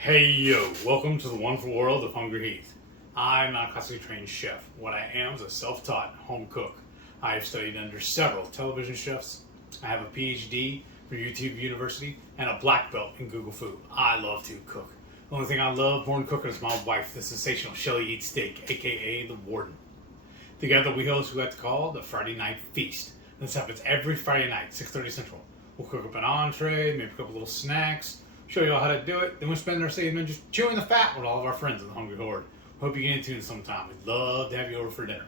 Hey yo, welcome to the wonderful world of HungryHeath. I'm not a classically trained chef. What I am is a self-taught home cook. I have studied under several television chefs. I have a PhD from YouTube University and a black belt in Google Food. I love to cook. The only thing I love more than cooking is my wife, the sensational Shelly Eats Steak, aka the Warden. Together we host what we like to call the Friday Night Feast. This happens every Friday night, 6:30 Central. We'll cook up an entree, maybe cook up little snacks, show you all how to do it. Then we'll spend our evening just chewing the fat with all of our friends in the HungryHorde. Hope you get into it sometime. We'd love to have you over for dinner.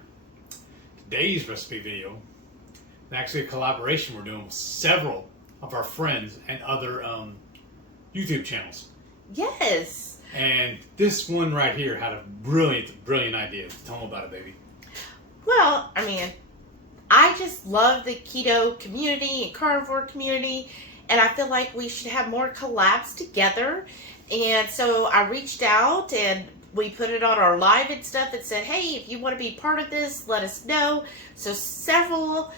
Today's recipe video is actually a collaboration we're doing with several of our friends and other YouTube channels. Yes. And this one right here had a brilliant idea. Tell them about it, baby. Well, I mean, I just love the keto community and carnivore community, and I feel like we should have more collabs together. And so I reached out and we put it on our live and stuff and said, hey, if you want to be part of this, let us know. So several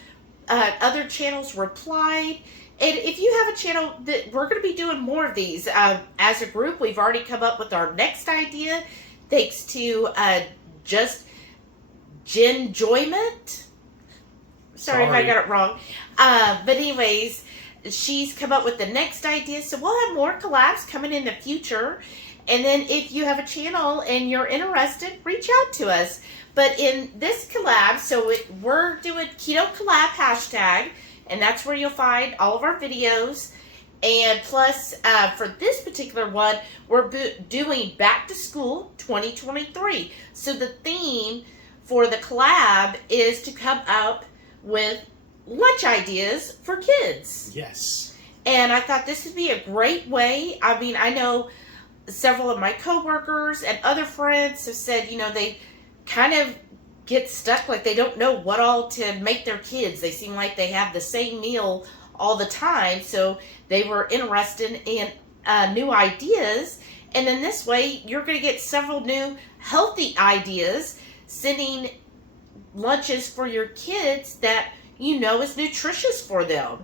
other channels replied. And if you have a channel, that we're going to be doing more of these. As a group, we've already come up with our next idea, thanks to Just Genjoyment. Sorry if I got it wrong. But anyways, she's come up with the next idea. So we'll have more collabs coming in the future. And then if you have a channel and you're interested, reach out to us. But in this collab, we're doing Keto Collab hashtag. And that's where you'll find all of our videos. And plus, for this particular one, we're doing Back to School 2023. So the theme for the collab is to come up with lunch ideas for kids. Yes. And I thought this would be a great way. I mean, I know several of my coworkers and other friends have said, you know, they kind of get stuck, like they don't know what all to make their kids. They seem like they have the same meal all the time. So they were interested in new ideas. And in this way, you're going to get several new healthy ideas, sending lunches for your kids that you know is nutritious for them.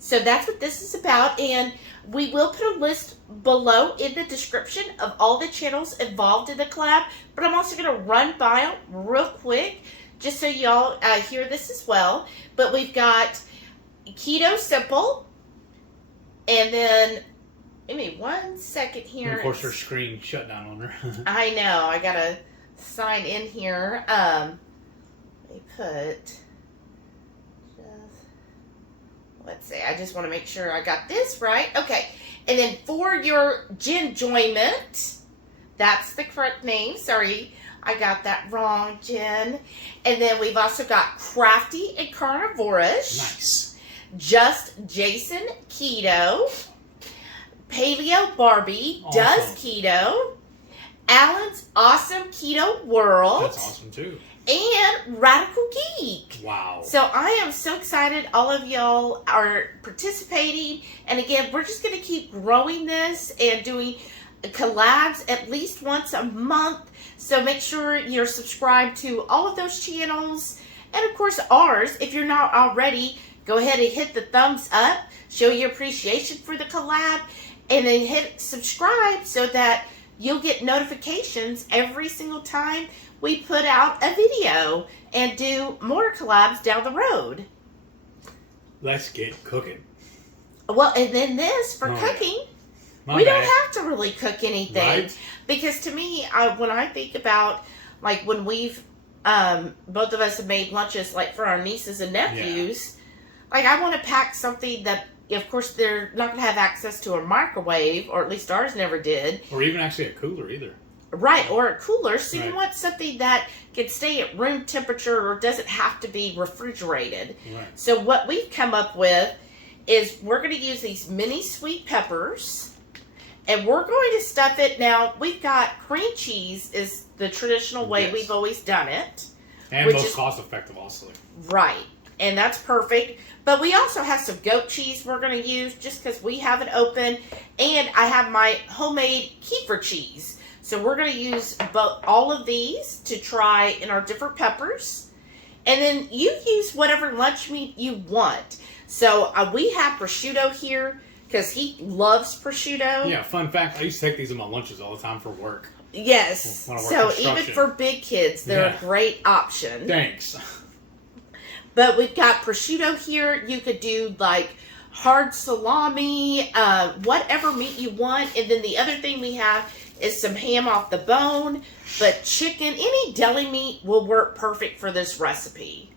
So that's what this is about. And we will put a list below in the description of all the channels involved in the collab. But I'm also going to run by them real quick, just so y'all hear this as well. But we've got Keto Simple. And then, give me 1 second here. And of course, her screen shut down on her. I know. I got to sign in here. Let me put... Let's see, I just want to make sure I got this right. Okay, and then for your Genjoyment, that's the correct name. Sorry, I got that wrong, Jen. And then we've also got Crafty and Carnivorish. Nice. Just Jason Keto. Paleo Barbie does keto. Alan's Awesome Keto World. That's awesome too. And Radical Geek. Wow. So I am so excited all of y'all are participating. And again, we're just going to keep growing this and doing collabs at least once a month. So make sure you're subscribed to all of those channels. And of course ours, if you're not already, go ahead and hit the thumbs up. Show your appreciation for the collab. And then hit subscribe so that you'll get notifications every single time we put out a video and do more collabs down the road. Let's get cooking. Well, and then this, for cooking, we don't have to really cook anything. Right? Because to me, when I think about, like, when we've, both of us have made lunches, like, for our nieces and nephews, like, I want to pack something that, of course, they're not going to have access to a microwave, or at least ours never did. Or even actually a cooler either. Right, or a cooler. So Right. you want something that can stay at room temperature or doesn't have to be refrigerated. Right. So what we've come up with is we're going to use these mini sweet peppers. And we're going to stuff it. Now, we've got cream cheese is the traditional way we've always done it. And most cost effective also. Right. And that's perfect. But we also have some goat cheese we're going to use just because we have it open. And I have my homemade kefir cheese. So we're going to use all of these to try in our different peppers. And then you use whatever lunch meat you want. So we have prosciutto here, because he loves prosciutto. Yeah, fun fact, I used to take these in my lunches all the time for work. Yes. When I work So construction. even for big kids, they're a great option. Thanks. But we've got prosciutto here. You could do like hard salami, whatever meat you want. And then the other thing we have is some ham off the bone. But chicken, any deli meat will work perfect for this recipe.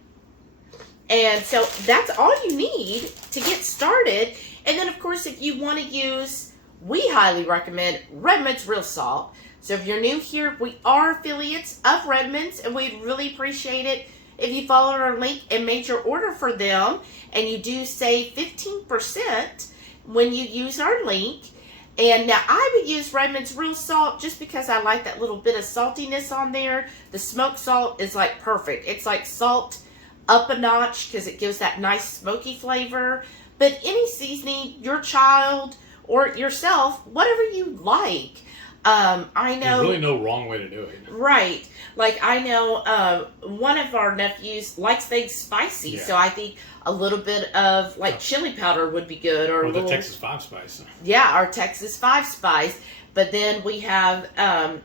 And so that's all you need to get started. And then, of course, if you want to use, we highly recommend Redmond's Real Salt. So if you're new here, we are affiliates of Redmond's, and we'd really appreciate it if you followed our link and made your order for them. And you do save 15% when you use our link. And now I would use Redmond's Real Salt just because I like that little bit of saltiness on there. The smoked salt is like perfect. It's like salt up a notch because it gives that nice smoky flavor. But any seasoning, your child or yourself, whatever you like. I know there's really no wrong way to do it. Right. Like I know one of our nephews likes things spicy, so I think a little bit of like chili powder would be good, or a little Texas 5 spice. Yeah, our Texas 5 spice. But then we have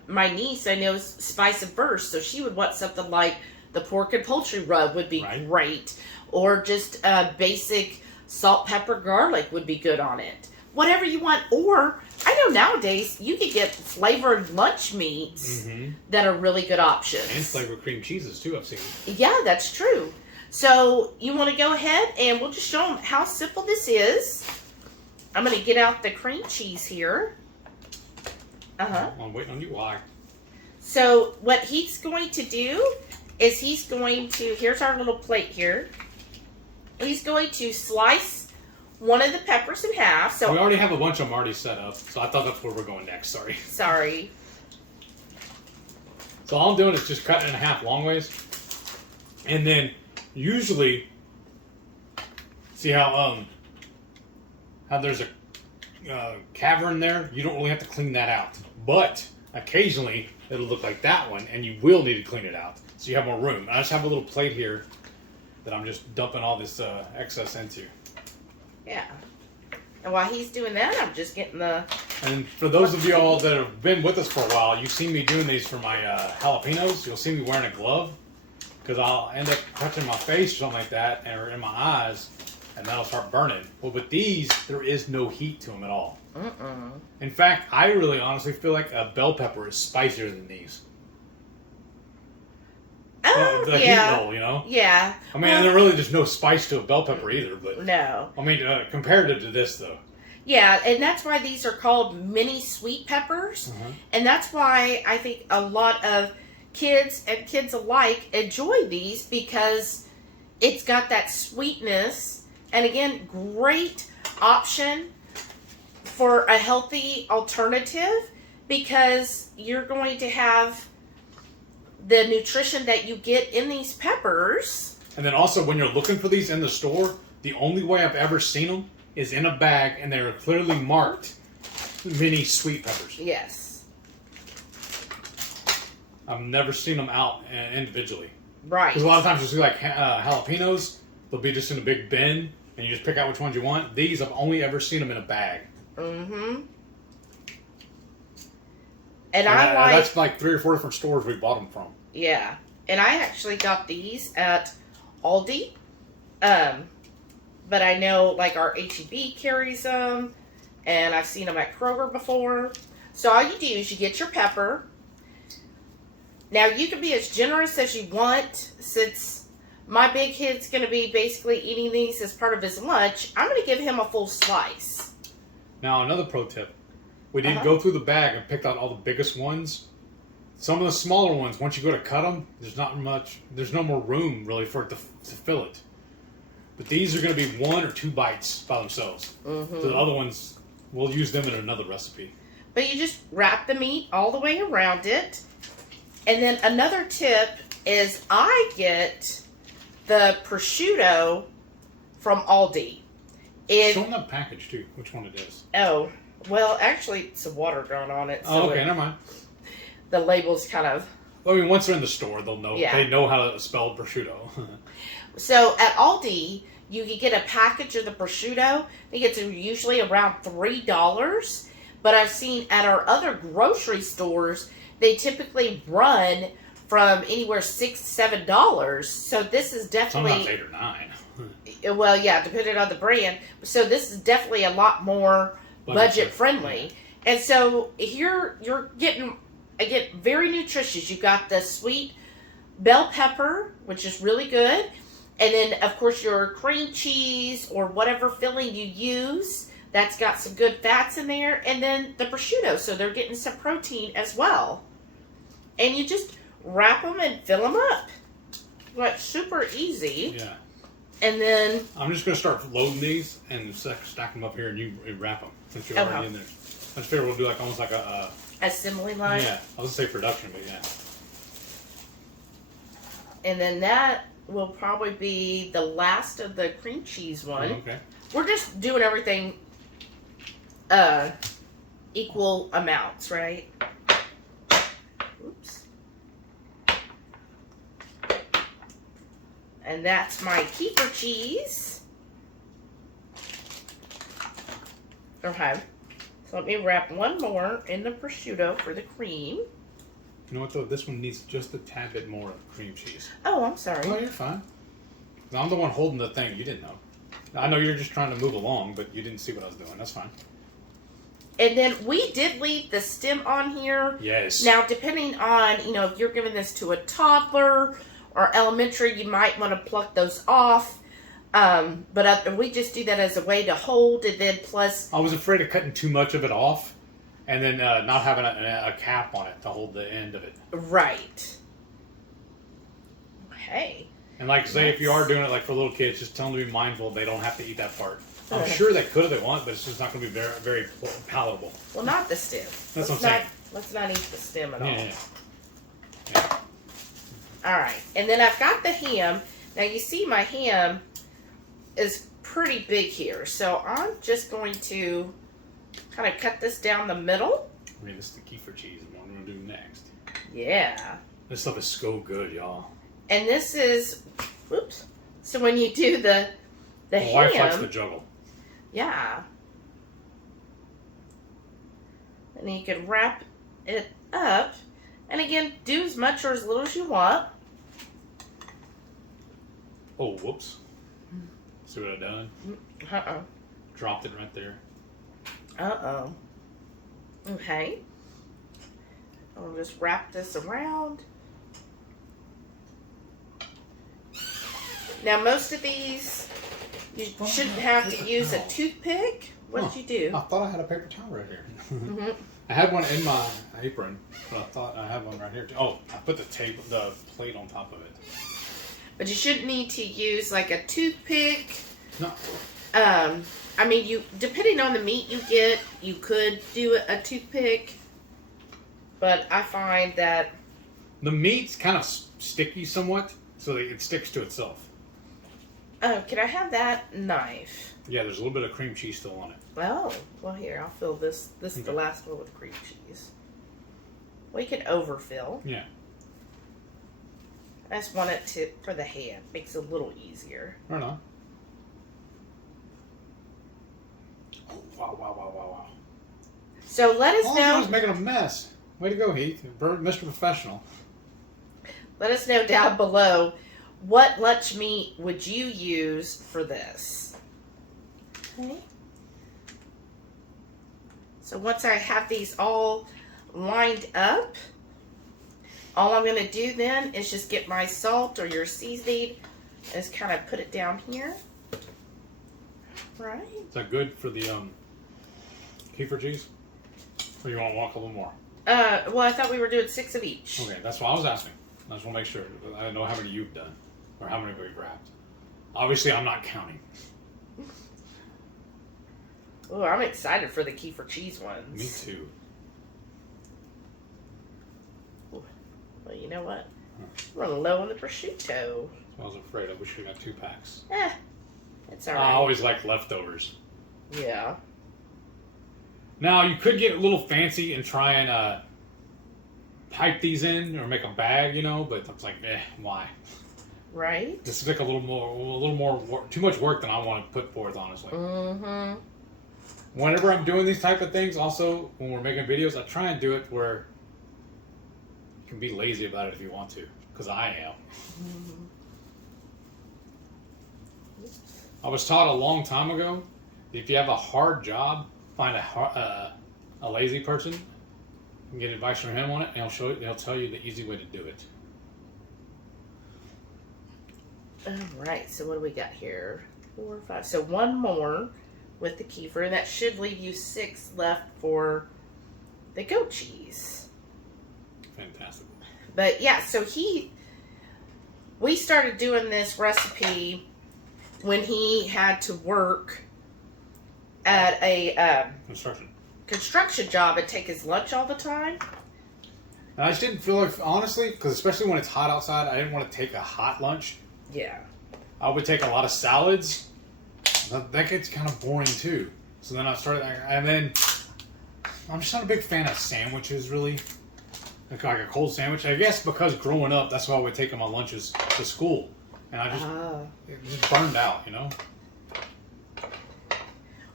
my niece, I know, is spice averse, so she would want something like the pork and poultry rub would be great, or just basic salt, pepper, garlic would be good on it. Whatever you want. Or I know nowadays you can get flavored lunch meats that are really good options. And flavored cream cheeses too, I've seen. Yeah, that's true. So you want to go ahead and we'll just show them how simple this is. I'm going to get out the cream cheese here. I'm waiting on you. Why? So what he's going to do is he's going to, here's our little plate here. He's going to slice one of the peppers in half. So we already have a bunch of them already set up, so I thought that's where we're going next. Sorry. So all I'm doing is just cutting it in half long ways. And then usually, see how there's a cavern there? You don't really have to clean that out. But occasionally, it'll look like that one, and you will need to clean it out. So you have more room. I just have a little plate here that I'm just dumping all this excess into. Yeah. And while he's doing that, I'm just getting the... And for those of you all that have been with us for a while, you've seen me doing these for my jalapenos. You'll see me wearing a glove because I'll end up touching my face or something like that, or in my eyes, and that'll start burning. Well, with these, there is no heat to them at all. In fact, I really honestly feel like a bell pepper is spicier than these. The heat roll, you know? Yeah. I mean, there really there's no spice to a bell pepper either, but... No. I mean, comparative to this, though. Yeah, and that's why these are called mini sweet peppers. And that's why I think a lot of kids and kids alike enjoy these, because it's got that sweetness. And again, great option for a healthy alternative, because you're going to have the nutrition that you get in these peppers. And then also, when you're looking for these in the store, the only way I've ever seen them is in a bag, and they're clearly marked mini sweet peppers. Yes. I've never seen them out individually. Right. Because a lot of times you'll see like jalapenos, they'll be just in a big bin, and you just pick out which ones you want. These, I've only ever seen them in a bag. And that's like 3 or 4 different stores we bought them from. Yeah. And I actually got these at Aldi. But I know like our H-E-B carries them. And I've seen them at Kroger before. So all you do is you get your pepper. Now you can be as generous as you want. Since my big kid's going to be basically eating these as part of his lunch, I'm going to give him a full slice. Now another pro tip. We did go through the bag and picked out all the biggest ones. Some of the smaller ones, once you go to cut them, there's no more room really for it to fill it. But these are going to be 1 or 2 bites by themselves. So the other ones, we'll use them in another recipe. But you just wrap the meat all the way around it. And then another tip is I get the prosciutto from Aldi. Show them that package too, which one it is. Oh, well, actually, some water drawn on it. So okay, never mind. The label's kind of... Well, I mean, once they're in the store, they'll know. Yeah. They know how to spell prosciutto. So at Aldi, You can get a package of the prosciutto. I think it's usually around $3. But I've seen at our other grocery stores, they typically run from anywhere $6-7. So this is definitely sometimes 8 or 9. Well, yeah, depending on the brand. So this is definitely a lot more budget friendly. And so here you're getting, again, very nutritious. You got the sweet bell pepper, which is really good. And then, of course, your cream cheese or whatever filling you use. That's got some good fats in there. And then the prosciutto. So they're getting some protein as well. And you just wrap them and fill them up. Like, super easy. Yeah. And then I'm just going to start loading these and stack them up here, and you wrap them since you're already in there. I just figured we'll do like almost like a assembly line. Yeah, I was going to say production, but yeah. And then that will probably be the last of the cream cheese one. Okay. We're just doing everything equal amounts, right? Oops. And that's my kefir cheese. Okay. So let me wrap one more in the prosciutto for the cream. You know what though? This one needs just a tad bit more of cream cheese. Oh, I'm sorry. Oh, you're fine. I'm the one holding the thing. You didn't know. I know you're just trying to move along, but you didn't see what I was doing. That's fine. And then we did leave the stem on here. Yes. Now, depending on, if you're giving this to a toddler or elementary, you might want to pluck those off. But we just do that as a way to hold, and then plus... I was afraid of cutting too much of it off, and then not having a cap on it to hold the end of it. Right. Okay. And like, say, if you are doing it like for little kids, just tell them to be mindful they don't have to eat that part. I'm sure they could if they want, but it's just not going to be very, very palatable. Well, not the stem. That's what I'm saying. Let's not eat the stem at all. Yeah. All right. And then I've got the ham. Now, you see my ham is pretty big here. So I'm just going to kind of cut this down the middle. I mean, this is the kefir cheese and what I'm going to do next. Yeah. This stuff is so good, y'all. And this is, whoops. So when you do the ham. My wife likes to juggle. Yeah. And you can wrap it up. And again, do as much or as little as you want. Oh, whoops. See what I done? Uh-oh. Dropped it right there. Uh-oh. Okay. I'll just wrap this around. Now, most of these, you shouldn't have to use a toothpick. What did you do? I thought I had a paper towel right here. Mm-hmm. I had one in my apron, but I thought I had one right here too. Oh, I put the plate on top of it. But you shouldn't need to use like a toothpick. No. I mean, you depending on the meat you get, you could do a toothpick. But I find that the meat's kind of sticky somewhat, so it sticks to itself. Oh, can I have that knife? Yeah, there's a little bit of cream cheese still on it. Oh, well here, I'll fill this. This is the last one with cream cheese. We can overfill. Yeah. I just want it for the ham. Makes it a little easier. Right on. Oh, wow. So let us know. I was making a mess. Way to go, Heath. Mr. Professional. Let us know down below what lunch meat would you use for this. Okay. So once I have these all lined up, all I'm going to do then is just get my salt or your seasoning and just kind of put it down here. Right. Is that good for the kefir cheese? Or you want to walk a little more? Well, I thought we were doing 6 of each. Okay, that's what I was asking. I just want to make sure. I don't know how many you've done. Or how many we grabbed. Obviously, I'm not counting. Oh, I'm excited for the kefir cheese ones. Me too. Well, you know what? I'm running low on the prosciutto. I was afraid. I wish we got 2 packs. It's alright. I always like leftovers. Yeah. Now, you could get a little fancy and try and pipe these in or make a bag, but it's like, why? Right. This is like a little more work, too much work than I want to put forth, honestly. Mm-hmm. Whenever I'm doing these type of things, also when we're making videos, I try and do it where you can be lazy about it if you want to, because I am. Mm-hmm. I was taught a long time ago, if you have a hard job, find a lazy person, and get advice from him on it, and he'll tell you the easy way to do it. All right, so what do we got here? 4, 5. So one more with the kefir, and that should leave you 6 left for the goat cheese. Fantastic. But yeah, so we started doing this recipe when he had to work at a construction job and take his lunch all the time. And I just didn't feel like, honestly, because especially when it's hot outside, I didn't want to take a hot lunch. Yeah. I would take a lot of salads. That gets kind of boring too. So then I started, and then I'm just not a big fan of sandwiches, really. Like a cold sandwich. I guess because growing up, that's why I would take on my lunches to school. And I it just burned out, you know?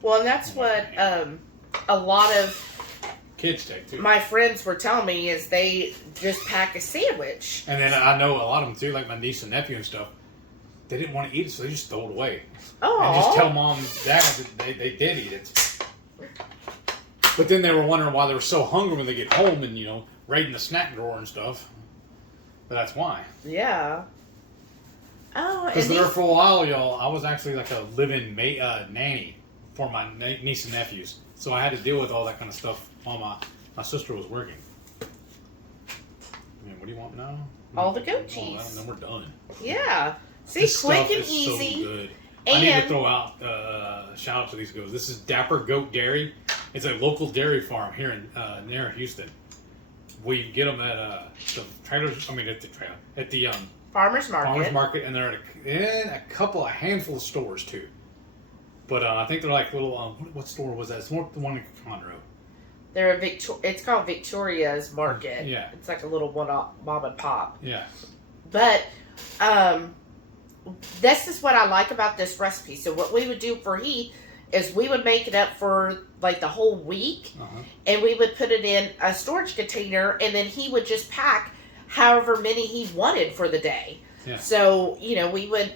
Well, and that's what a lot of kids take too. My friends were telling me is they just pack a sandwich. And then I know a lot of them too, like my niece and nephew and stuff. They didn't want to eat it, so they just throw it away. Oh. And just tell mom and dad that they did eat it. But then they were wondering why they were so hungry when they get home and, raiding the snack drawer and stuff. But that's why. Yeah. Oh, because there for a while, y'all, I was actually like a live-in nanny for my niece and nephews. So I had to deal with all that kind of stuff while my sister was working. I mean, what do you want now? All the goat cheese. And then we're done. Yeah. See, this quick stuff and is easy. So good. And I need to throw out shout out to these goats. This is Dapper Goat Dairy. It's a local dairy farm here in near Houston. We get them at the trailers. I mean, at the farmers market, and they're in a handful of stores too. But I think they're like little. What store was that? It's more the one in Conroe. They're it's called Victoria's Market. Yeah, it's like a little one-off mom and pop. Yeah, but this is what I like about this recipe. So what we would do for Heath is we would make it up for like the whole week, and we would put it in a storage container, and then he would just pack however many he wanted for the day. Yeah. So, we would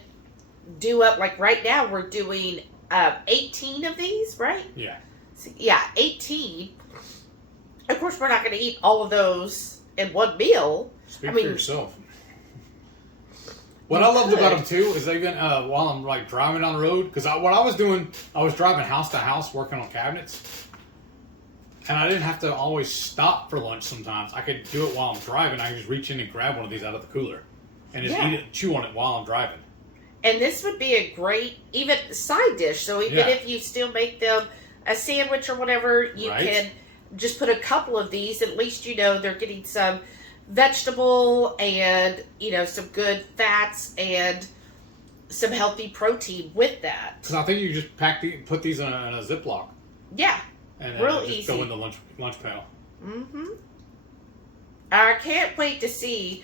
do up, like right now we're doing 18 of these, right? Yeah. So, yeah, 18. Of course, we're not going to eat all of those in one meal. Speak for yourself. What I loved about them too is even while I'm like driving on the road, because what I was doing, I was driving house to house working on cabinets, and I didn't have to always stop for lunch. Sometimes I could do it while I'm driving. I could just reach in and grab one of these out of the cooler, and just eat it, chew on it while I'm driving. And this would be a great even side dish. So even if you still make them a sandwich or whatever, you can just put a couple of these. At least they're getting some vegetable and some good fats and some healthy protein with that. Because I think you just put these in a Ziploc. Yeah, and real just easy. Go in the lunch pail. Mm-hmm. I can't wait to see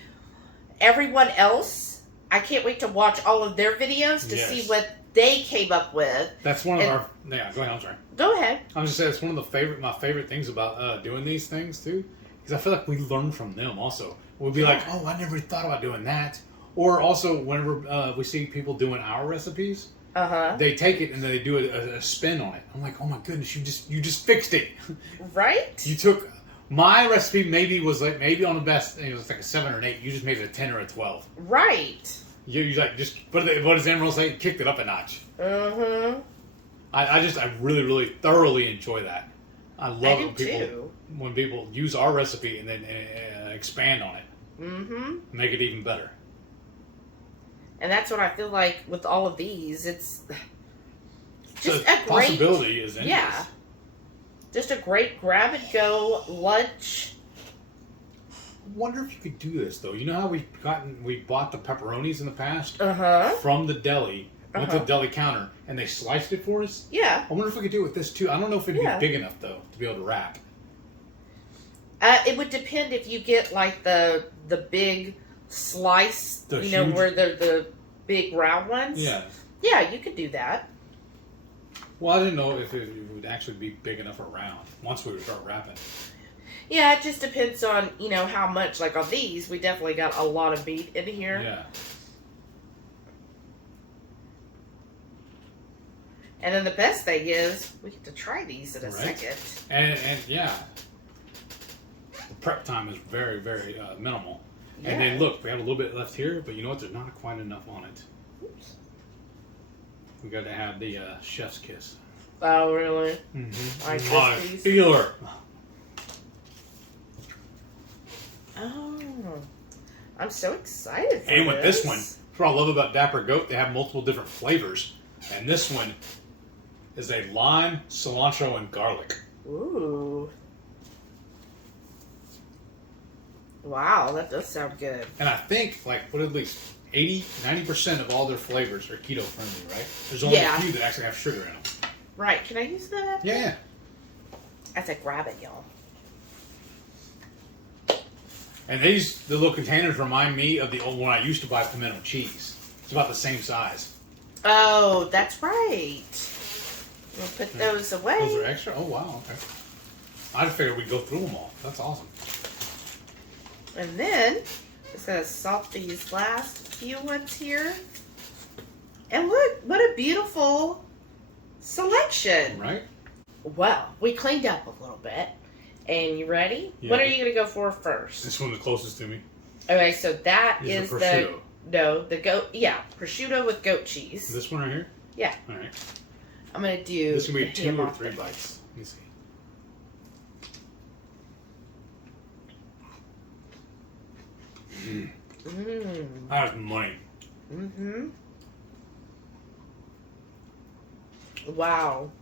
everyone else. I can't wait to watch all of their videos to see what they came up with. That's one of our. Yeah, go ahead. I'm sorry. Go ahead. I was just saying it's one of my favorite things about doing these things too. Because I feel like we learn from them also. We'll be like, oh, I never thought about doing that. Or also, whenever we see people doing our recipes, they take it and they do a spin on it. I'm like, oh my goodness, you just fixed it. Right? You took my recipe maybe on the best, it was like a 7 or an 8. You just made it a 10 or a 12. Right. You like just, what does Emerald say? Kicked it up a notch. I really, really thoroughly enjoy that. I love when people use our recipe and then expand on it. Make it even better. And that's what I feel like with all of these. It's just the possibility is endless. Yeah. Just a great grab and go lunch. I wonder if you could do this though. You know how we bought the pepperonis in the past from the deli. Went to the deli counter and they sliced it for us. Yeah. I wonder if we could do it with this too. I don't know if it'd be big enough though to be able to wrap. It would depend if you get like the big slice, huge, where the big round ones. Yeah. Yeah, you could do that. Well, I didn't know if it would actually be big enough around once we would start wrapping. Yeah, it just depends on, how much. Like on these, we definitely got a lot of meat in here. Yeah. And then the best thing is, we get to try these in a second. And yeah, the prep time is very, very minimal. Yeah. And then look, we have a little bit left here, but you know what? There's not quite enough on it. Oops. We got to have the chef's kiss. Oh, really? Mm-hmm. Like My this piece? feeler. Oh, I'm so excited for And with this one, that's what I love about Dapper Goat. They have multiple different flavors. And this one is a lime, cilantro, and garlic. Ooh. Wow, that does sound good. And I think, what at least 80-90% of all their flavors are keto friendly, right? There's only a few that actually have sugar in them. Right. Can I use that? Yeah. As I grab it, y'all. And the little containers remind me of the old one I used to buy pimento cheese. It's about the same size. Oh, that's right. We'll put those away. Those are extra? Oh, wow. Okay. I just figured we'd go through them all. That's awesome. And then, just going to salt these last few ones here. And look, what a beautiful selection. Right? Well, we cleaned up a little bit. And you ready? Yeah. What are you going to go for first? This one the closest to me. Okay, so that is the prosciutto. the goat, prosciutto with goat cheese. This one right here? Yeah. All right. I'm going to do this can be 2 or 3 bites. Let me see. That's money. Mm-hmm. Wow.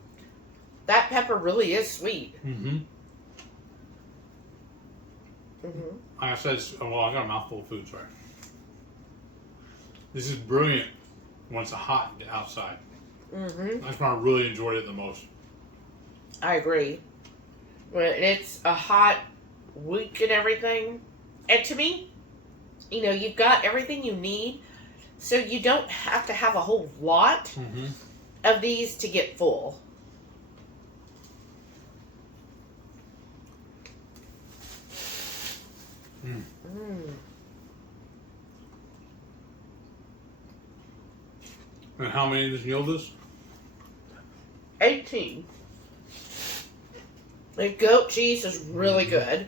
That pepper really is sweet. Mm-hmm. Mm-hmm. Like I said, I got a mouthful of food, sorry. This is brilliant when it's hot outside. Mm-hmm. That's when I really enjoyed it the most. I agree. When it's a hot week and everything, and to me, you've got everything you need, so you don't have to have a whole lot of these to get full. Mm. Mm. And how many does yield us? 18. The goat cheese is really good.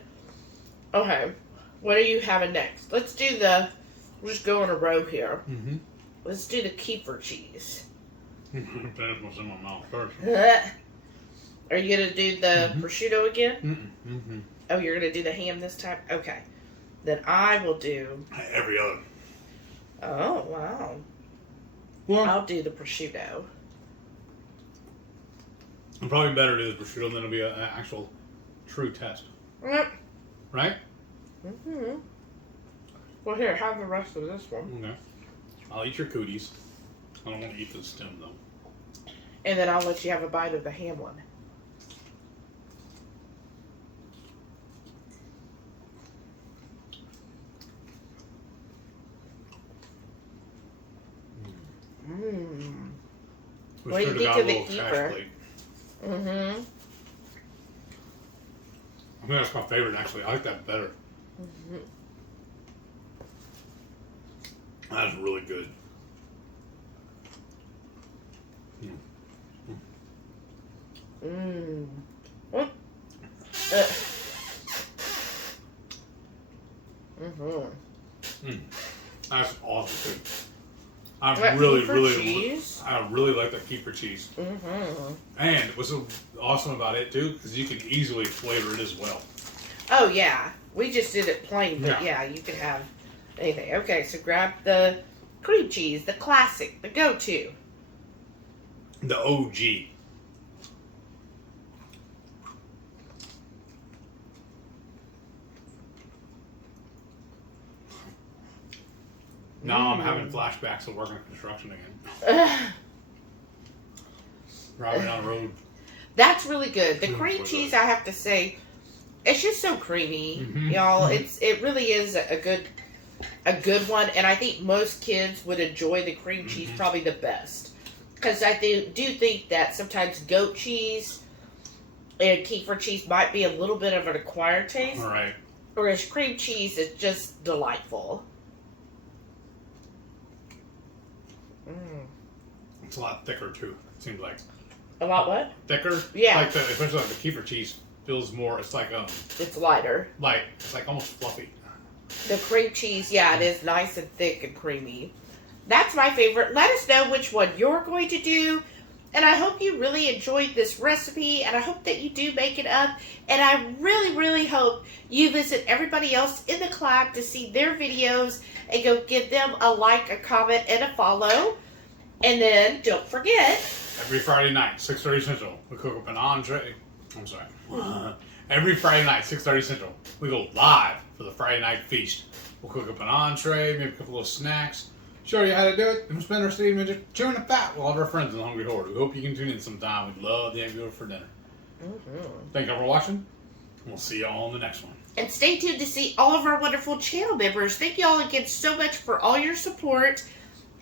Okay, what are you having next? We'll just go in a row here. Mm-hmm. Let's do the keeper cheese. Finish what's in my mouth first. Are you going to do the prosciutto again? Mm-hmm. Oh, you're going to do the ham this time? Okay. Then I will do... Every other. Oh, wow. Well, I'll do the prosciutto. I'm probably better to do the prosciutto than it'll be an actual true test. Yep. Right? Mm-hmm. Well, here, have the rest of this one. Okay. I'll eat your cooties. I don't want to eat the stem, though. And then I'll let you have a bite of the ham one. Mmm. What do you think of the keeper? Mm-hmm. I think that's my favorite, actually. I like that better. Mm-hmm. That's really good. Mmm. That's awesome, too. I That really like that keeper cheese. Mm-hmm. And what's so awesome about it, too, because you can easily flavor it as well. Oh, yeah. We just did it plain, but yeah, you can have anything. Okay, so grab the cream cheese, the classic, the go-to. The OG. Now I'm having flashbacks of working construction again. Driving down the road. That's really good. The cream cheese, I have to say, it's just so creamy, y'all. It really is a good a good one, and I think most kids would enjoy the cream cheese probably the best. Because I do think that sometimes goat cheese and kefir cheese might be a little bit of an acquired taste. Right. Whereas cream cheese is just delightful. It's a lot thicker too, it seems like. A lot what? Thicker? Yeah. Like especially like the kefir cheese feels more, it's like it's lighter. light. It's like almost fluffy. The cream cheese, yeah, it is nice and thick and creamy. That's my favorite. Let us know which one you're going to do. And I hope you really enjoyed this recipe, and I hope that you do make it up. And I really, really hope you visit everybody else in the collab to see their videos and go give them a like, a comment, and a follow. And then don't forget, Every Friday night, 6:30 Central, we cook up an entree. I'm sorry. Every Friday night, 6:30 Central, we go live for the Friday night feast. We'll cook up an entree, maybe a couple of snacks, show you how to do it, and we'll spend our evening just chewing the fat with all of our friends in the Hungry Horde. We hope you can tune in sometime. We'd love to have you over for dinner. Thank you all for watching, and we'll see you all in the next one. and stay tuned to see all of our wonderful channel members. Thank you all again so much for all your support.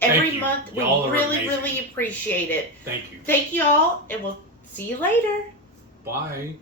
Every month, we really, really appreciate it. Thank you. Thank you all, and we'll see you later. Bye.